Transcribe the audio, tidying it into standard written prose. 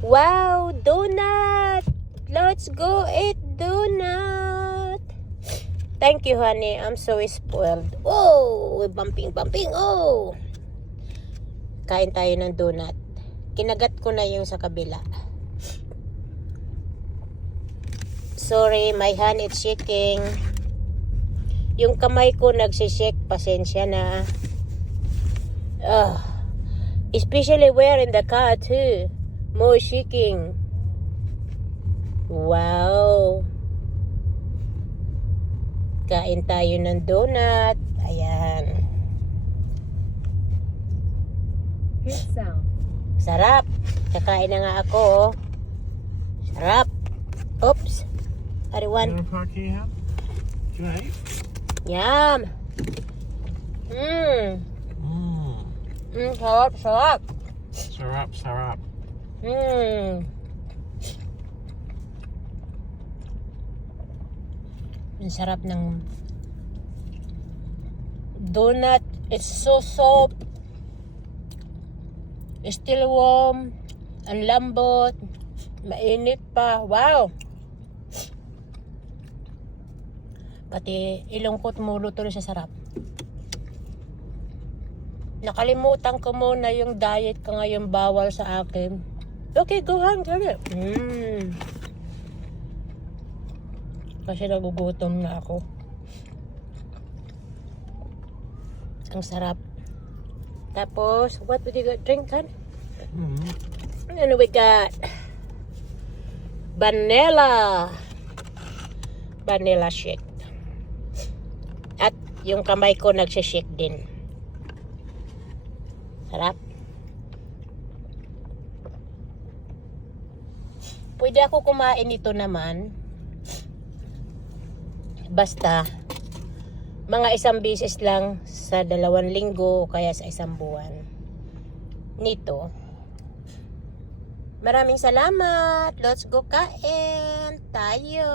Wow, donut! Let's go eat donut! Thank you, honey. I'm so spoiled. Oh, bumping. Oh! Kain tayo ng donut. Kinagat ko na yung sa kabila. Sorry, my hand is shaking. Yung kamay ko nagsishake. Pasensya na. Especially where in the car too. More shaking. Wow. Kain tayo ng donut. Ayan. Hit south. Sarap. Kakain na nga ako. Sarap. Oops. You Ariwan. want to park here? Do you want to eat? Yum. Sarap. Sarap. Ang sarap ng donut. It's so soft. It's still warm. Ang lambot. Mainit pa. Wow. Pati ilong ko tumulo tuloy sa sarap. Nakalimutan ko muna yung diet ko ngayon, bawal sa akin. Okay, go hang, girl. Kasi nagugutom na ako. Ang sarap. Tapos, what would you got? Drink, kan? And we got vanilla shake. At yung kamay ko nagsishake din. Sarap. Pwede ako kumain ito naman. Basta mga isang beses lang sa 2 linggo o kaya sa 1 buwan. Nito. Maraming salamat. Let's go kain tayo.